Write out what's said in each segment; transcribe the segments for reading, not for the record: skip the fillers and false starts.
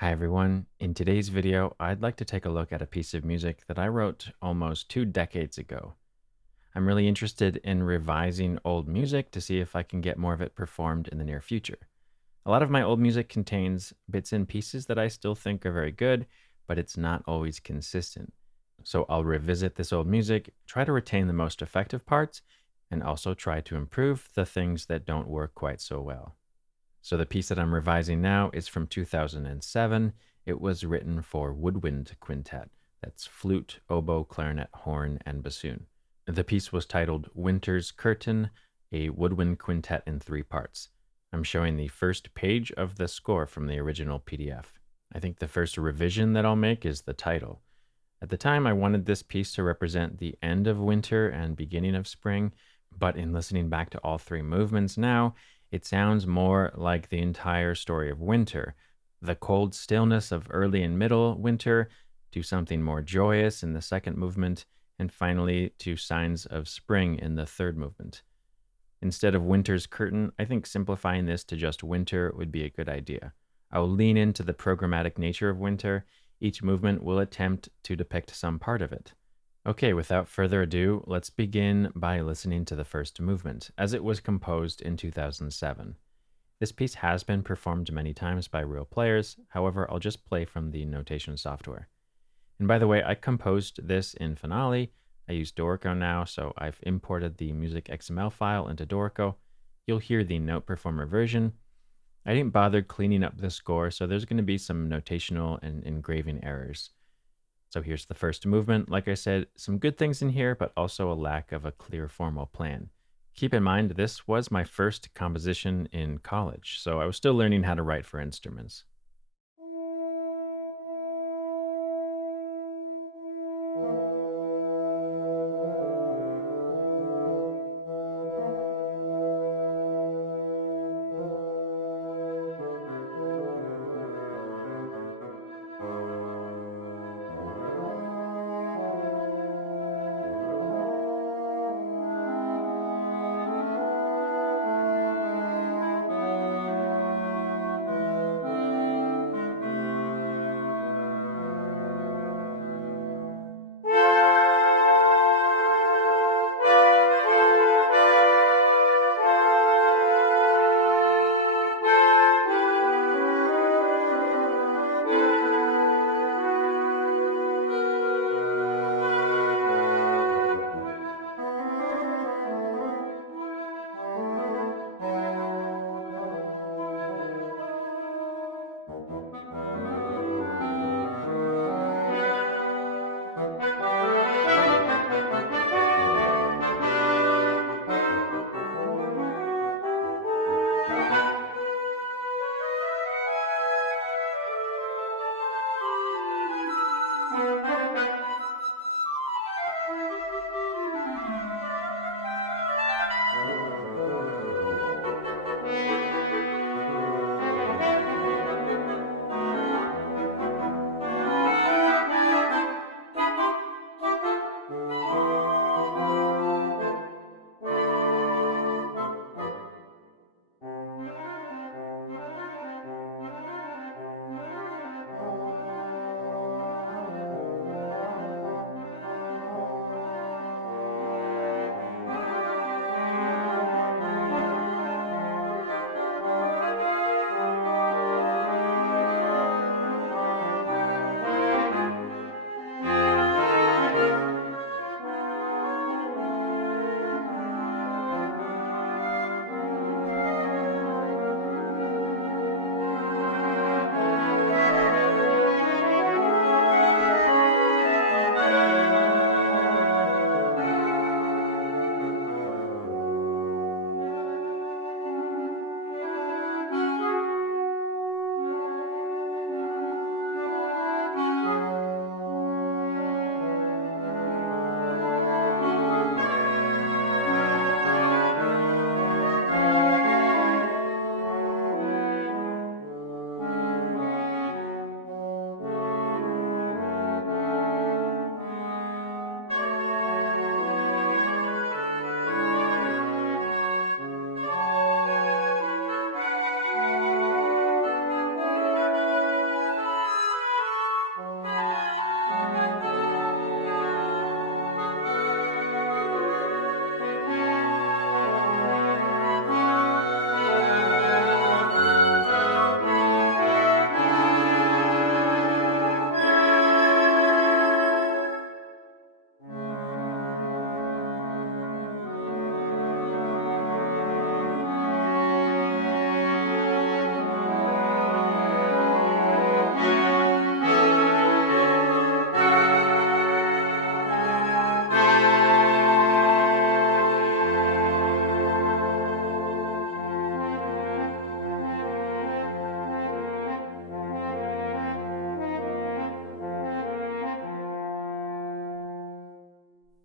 Hi everyone. In today's video, I'd like to take a look at a piece of music that I wrote almost 2 decades ago. I'm really interested in revising old music to see if I can get more of it performed in the near future. A lot of my old music contains bits and pieces that I still think are very good, but it's not always consistent. So I'll revisit this old music, try to retain the most effective parts, and also try to improve the things that don't work quite so well. So the piece that I'm revising now is from 2007. It was written for woodwind quintet. That's flute, oboe, clarinet, horn, and bassoon. The piece was titled Winter's Curtain, a woodwind quintet in 3 parts. I'm showing the first page of the score from the original PDF. I think the first revision that I'll make is the title. At the time, I wanted this piece to represent the end of winter and beginning of spring, but in listening back to all 3 movements now, it sounds more like the entire story of winter. The cold stillness of early and middle winter to something more joyous in the second movement, and finally to signs of spring in the third movement. Instead of winter's curtain, I think simplifying this to just winter would be a good idea. I will lean into the programmatic nature of winter. Each movement will attempt to depict some part of it. Okay, without further ado, let's begin by listening to the first movement, as it was composed in 2007. This piece has been performed many times by real players, however, I'll just play from the notation software. And by the way, I composed this in Finale. I use Dorico now, so I've imported the music XML file into Dorico. You'll hear the note performer version. I didn't bother cleaning up the score, so there's going to be some notational and engraving errors. So here's the first movement. Like I said, some good things in here, but also a lack of a clear formal plan. Keep in mind, this was my first composition in college, so I was still learning how to write for instruments.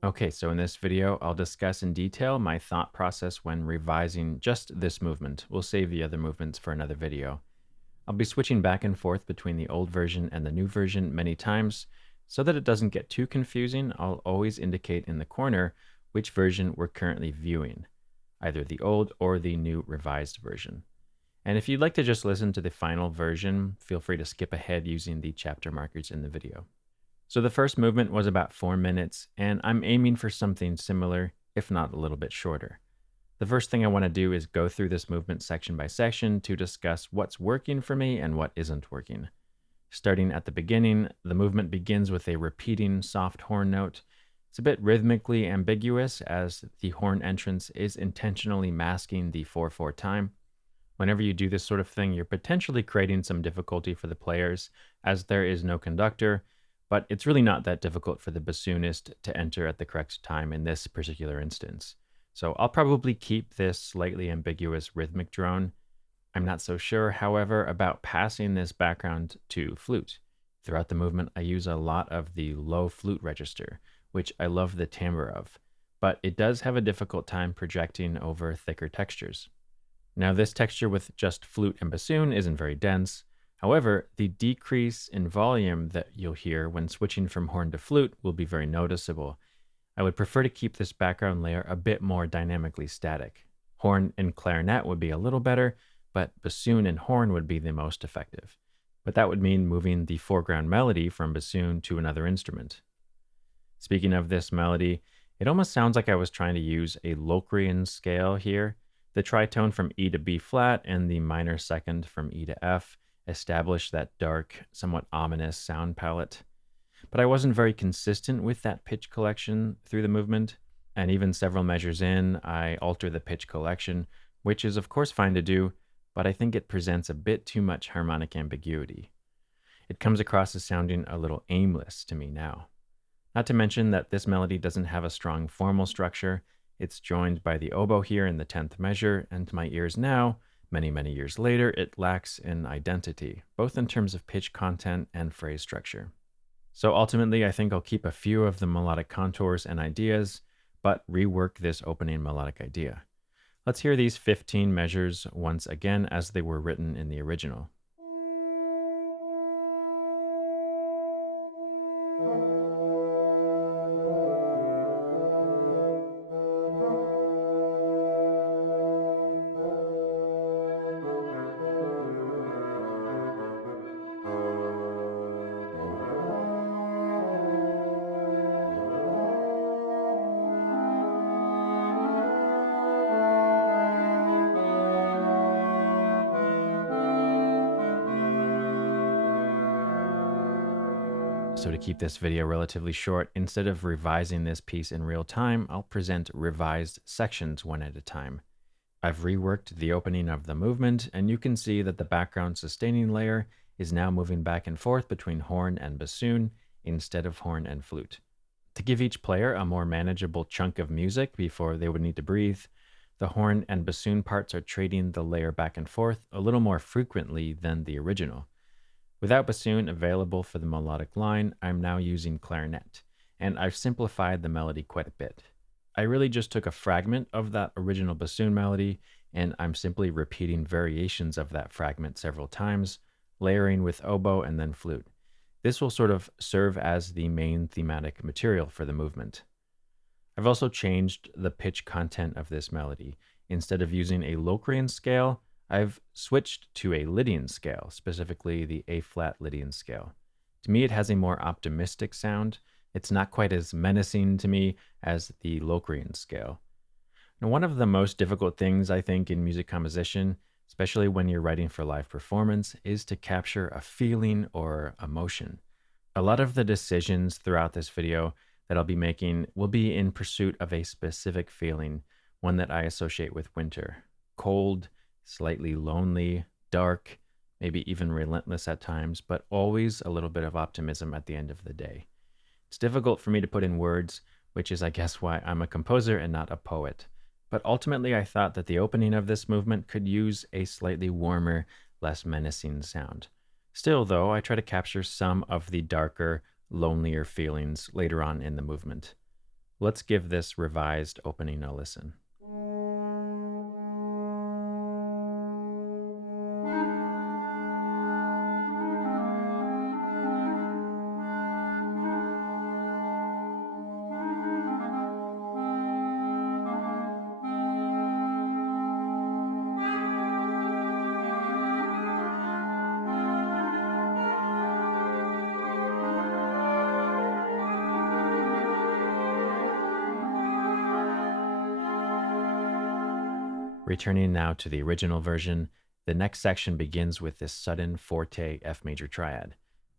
Okay, so in this video, I'll discuss in detail my thought process when revising just this movement. We'll save the other movements for another video. I'll be switching back and forth between the old version and the new version many times. So that it doesn't get too confusing, I'll always indicate in the corner which version we're currently viewing, either the old or the new revised version. And if you'd like to just listen to the final version, feel free to skip ahead using the chapter markers in the video. So the first movement was about 4 minutes, and I'm aiming for something similar, if not a little bit shorter. The first thing I want to do is go through this movement section by section to discuss what's working for me and what isn't working. Starting at the beginning, the movement begins with a repeating soft horn note. It's a bit rhythmically ambiguous as the horn entrance is intentionally masking the 4/4 time. Whenever you do this sort of thing, you're potentially creating some difficulty for the players as there is no conductor, but it's really not that difficult for the bassoonist to enter at the correct time in this particular instance. So I'll probably keep this slightly ambiguous rhythmic drone. I'm not so sure, however, about passing this background to flute. Throughout the movement, I use a lot of the low flute register, which I love the timbre of, but it does have a difficult time projecting over thicker textures. Now, this texture with just flute and bassoon isn't very dense. However, the decrease in volume that you'll hear when switching from horn to flute will be very noticeable. I would prefer to keep this background layer a bit more dynamically static. Horn and clarinet would be a little better, but bassoon and horn would be the most effective. But that would mean moving the foreground melody from bassoon to another instrument. Speaking of this melody, it almost sounds like I was trying to use a Locrian scale here. The tritone from E to B flat and the minor second from E to F establish that dark, somewhat ominous sound palette. But I wasn't very consistent with that pitch collection through the movement, and even several measures in, I alter the pitch collection, which is of course fine to do, but I think it presents a bit too much harmonic ambiguity. It comes across as sounding a little aimless to me now. Not to mention that this melody doesn't have a strong formal structure. It's joined by the oboe here in the 10th measure, and to my ears now, many, many years later, it lacks an identity, both in terms of pitch content and phrase structure. So ultimately, I think I'll keep a few of the melodic contours and ideas, but rework this opening melodic idea. Let's hear these 15 measures once again as they were written in the original. So to keep this video relatively short, instead of revising this piece in real time, I'll present revised sections one at a time. I've reworked the opening of the movement, and you can see that the background sustaining layer is now moving back and forth between horn and bassoon instead of horn and flute. To give each player a more manageable chunk of music before they would need to breathe, the horn and bassoon parts are trading the layer back and forth a little more frequently than the original. Without bassoon available for the melodic line, I'm now using clarinet, and I've simplified the melody quite a bit. I really just took a fragment of that original bassoon melody, and I'm simply repeating variations of that fragment several times, layering with oboe and then flute. This will sort of serve as the main thematic material for the movement. I've also changed the pitch content of this melody. Instead of using a Locrian scale, I've switched to a Lydian scale, specifically the A-flat Lydian scale. To me, it has a more optimistic sound. It's not quite as menacing to me as the Locrian scale. Now, one of the most difficult things, I think, in music composition, especially when you're writing for live performance, is to capture a feeling or emotion. A lot of the decisions throughout this video that I'll be making will be in pursuit of a specific feeling, one that I associate with winter. Cold, slightly lonely, dark, maybe even relentless at times, but always a little bit of optimism at the end of the day. It's difficult for me to put in words, which is, I guess, why I'm a composer and not a poet. But ultimately, I thought that the opening of this movement could use a slightly warmer, less menacing sound. Still, though, I try to capture some of the darker, lonelier feelings later on in the movement. Let's give this revised opening a listen. Returning now to the original version, the next section begins with this sudden forte F major triad.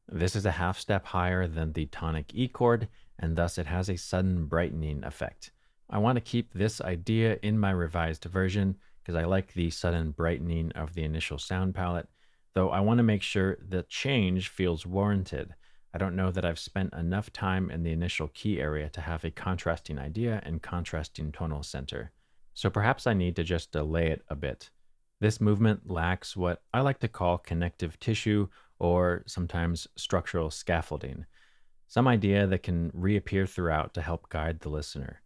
This is a half step higher than the tonic E chord, and thus it has a sudden brightening effect. I want to keep this idea in my revised version because I like the sudden brightening of the initial sound palette, though I want to make sure the change feels warranted. I don't know that I've spent enough time in the initial key area to have a contrasting idea and contrasting tonal center. So perhaps I need to just delay it a bit. This movement lacks what I like to call connective tissue or sometimes structural scaffolding, some idea that can reappear throughout to help guide the listener.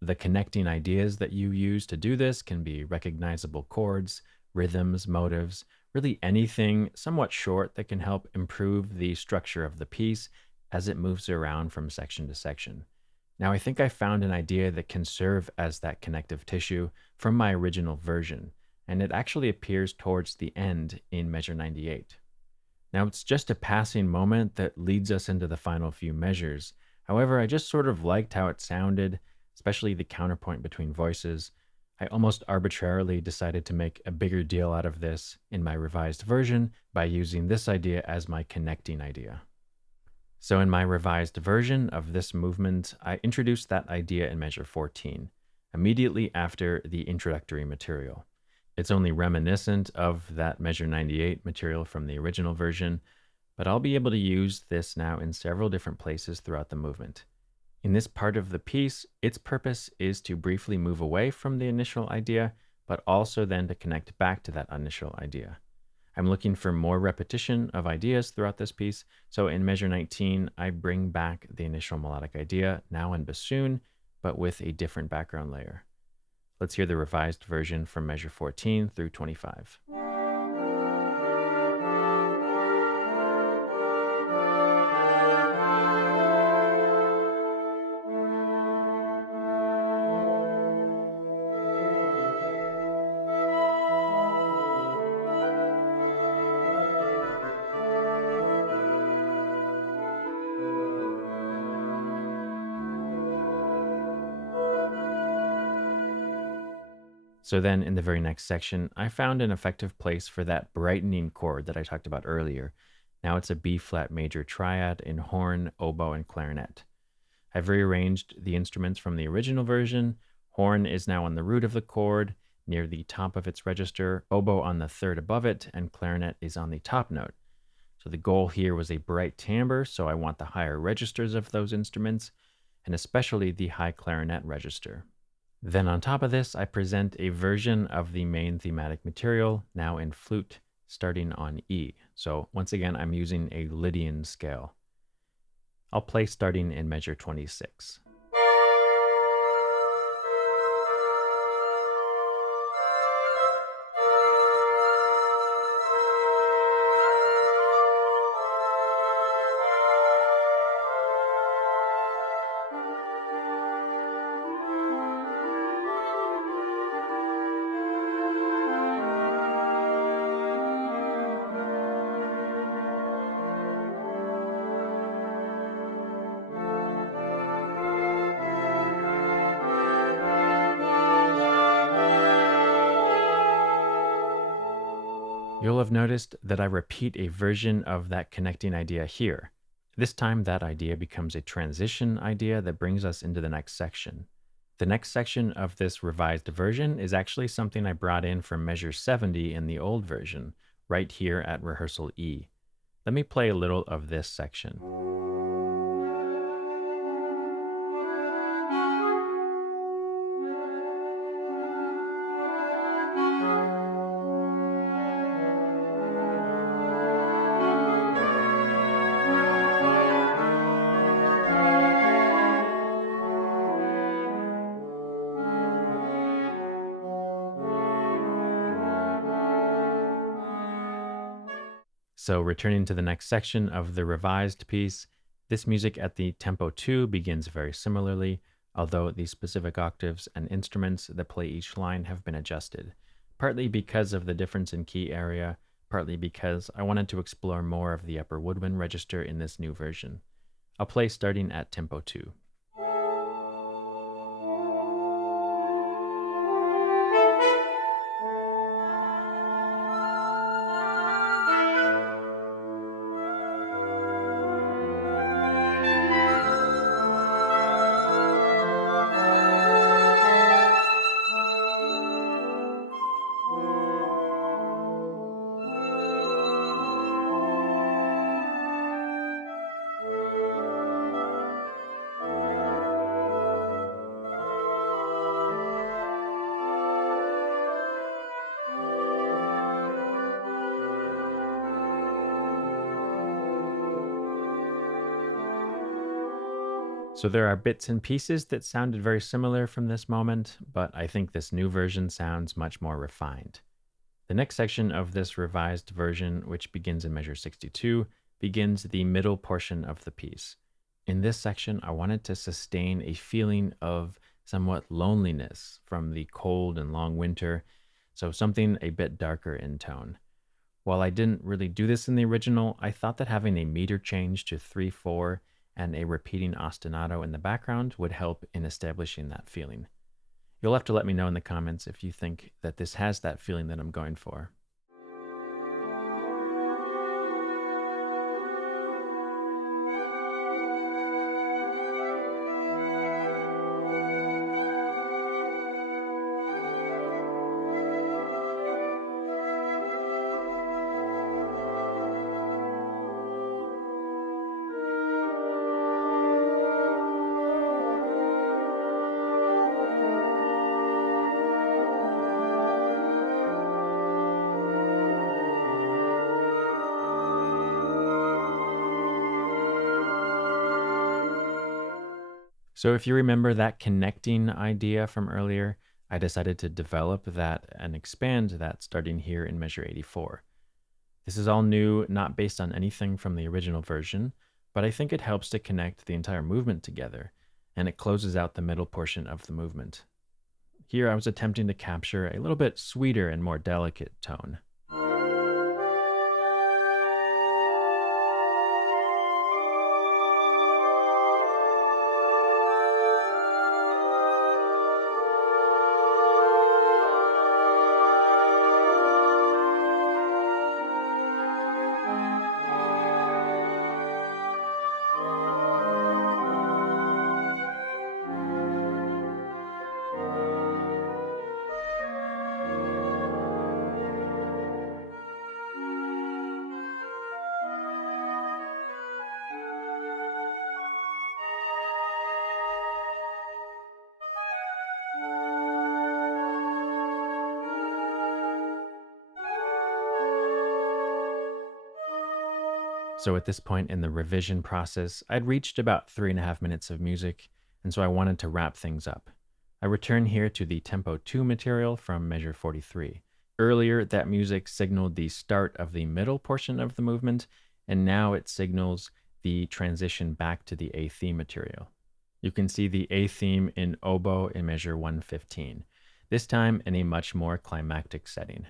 The connecting ideas that you use to do this can be recognizable chords, rhythms, motives, really anything somewhat short that can help improve the structure of the piece as it moves around from section to section. Now, I think I found an idea that can serve as that connective tissue from my original version, and it actually appears towards the end in measure 98. Now, it's just a passing moment that leads us into the final few measures. However, I just sort of liked how it sounded, especially the counterpoint between voices. I almost arbitrarily decided to make a bigger deal out of this in my revised version by using this idea as my connecting idea. So in my revised version of this movement, I introduced that idea in measure 14, immediately after the introductory material. It's only reminiscent of that measure 98 material from the original version, but I'll be able to use this now in several different places throughout the movement. In this part of the piece, its purpose is to briefly move away from the initial idea, but also then to connect back to that initial idea. I'm looking for more repetition of ideas throughout this piece, so in measure 19, I bring back the initial melodic idea, now in bassoon, but with a different background layer. Let's hear the revised version from measure 14 through 25. So then in the very next section, I found an effective place for that brightening chord that I talked about earlier. Now it's a B flat major triad in horn, oboe, and clarinet. I've rearranged the instruments from the original version. Horn is now on the root of the chord, near the top of its register, oboe on the third above it, and clarinet is on the top note. So the goal here was a bright timbre, so I want the higher registers of those instruments, and especially the high clarinet register. Then on top of this, I present a version of the main thematic material, now in flute, starting on E. So once again, I'm using a Lydian scale. I'll play starting in measure 26. You'll have noticed that I repeat a version of that connecting idea here. This time, that idea becomes a transition idea that brings us into the next section. The next section of this revised version is actually something I brought in from measure 70 in the old version, right here at rehearsal E. Let me play a little of this section. So, returning to the next section of the revised piece, this music at the tempo 2 begins very similarly, although the specific octaves and instruments that play each line have been adjusted, partly because of the difference in key area, partly because I wanted to explore more of the upper woodwind register in this new version. I'll play starting at tempo 2. So there are bits and pieces that sounded very similar from this moment, but I think this new version sounds much more refined. The next section of this revised version, which begins in measure 62, begins the middle portion of the piece. In this section, I wanted to sustain a feeling of somewhat loneliness from the cold and long winter, so something a bit darker in tone. While I didn't really do this in the original, I thought that having a meter change to 3/4 and a repeating ostinato in the background would help in establishing that feeling. You'll have to let me know in the comments if you think that this has that feeling that I'm going for. So if you remember that connecting idea from earlier, I decided to develop that and expand that starting here in measure 84. This is all new, not based on anything from the original version, but I think it helps to connect the entire movement together, and it closes out the middle portion of the movement. Here I was attempting to capture a little bit sweeter and more delicate tone. So at this point in the revision process, I'd reached about 3.5 minutes of music, and so I wanted to wrap things up. I return here to the tempo 2 material from measure 43. Earlier, that music signaled the start of the middle portion of the movement, and now it signals the transition back to the A theme material. You can see the A theme in oboe in measure 115, this time in a much more climactic setting.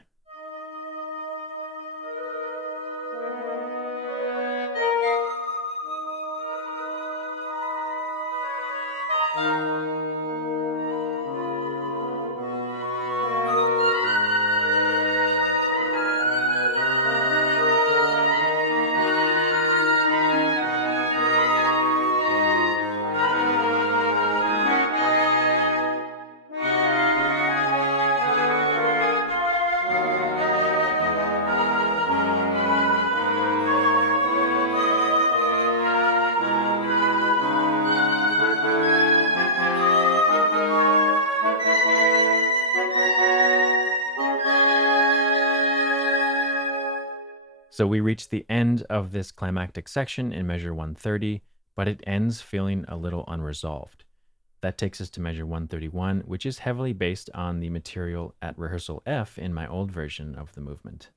So we reach the end of this climactic section in measure 130, but it ends feeling a little unresolved. That takes us to measure 131, which is heavily based on the material at rehearsal F in my old version of the movement.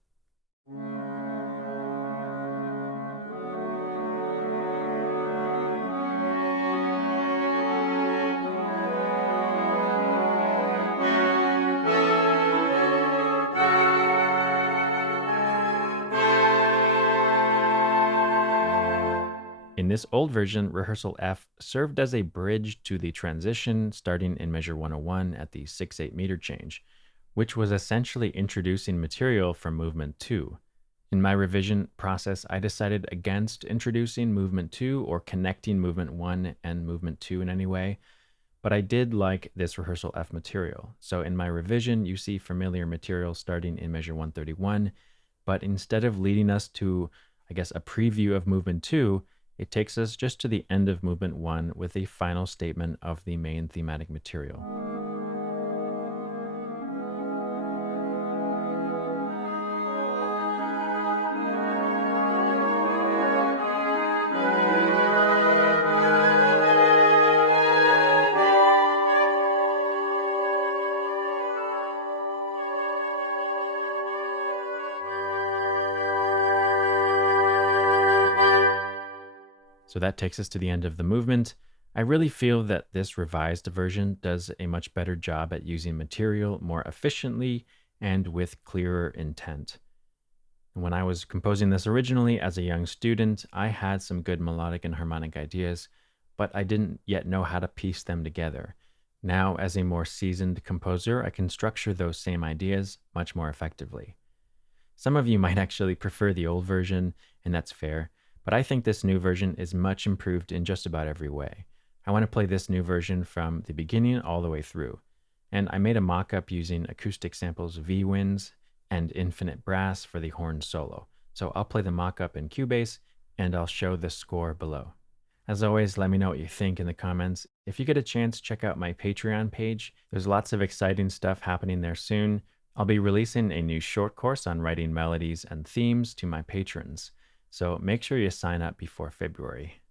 In this old version, rehearsal F served as a bridge to the transition starting in measure 101 at the 6/8 meter change, which was essentially introducing material from movement 2. In my revision process, I decided against introducing movement 2 or connecting movement 1 and movement 2 in any way, but I did like this rehearsal F material. So in my revision, you see familiar material starting in measure 131, but instead of leading us to, I guess, a preview of movement 2, it takes us just to the end of movement 1 with a final statement of the main thematic material. So that takes us to the end of the movement. I really feel that this revised version does a much better job at using material more efficiently and with clearer intent. And when I was composing this originally as a young student, I had some good melodic and harmonic ideas, but I didn't yet know how to piece them together. Now, as a more seasoned composer, I can structure those same ideas much more effectively. Some of you might actually prefer the old version, and that's fair, but I think this new version is much improved in just about every way. I want to play this new version from the beginning all the way through. And I made a mock up using acoustic samples V winds and infinite brass for the horn solo. So I'll play the mock up in Cubase and I'll show the score below. As always, let me know what you think in the comments. If you get a chance, check out my Patreon page. There's lots of exciting stuff happening there soon. I'll be releasing a new short course on writing melodies and themes to my patrons, so make sure you sign up before February.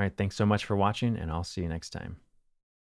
All right, thanks so much for watching, and I'll see you next time.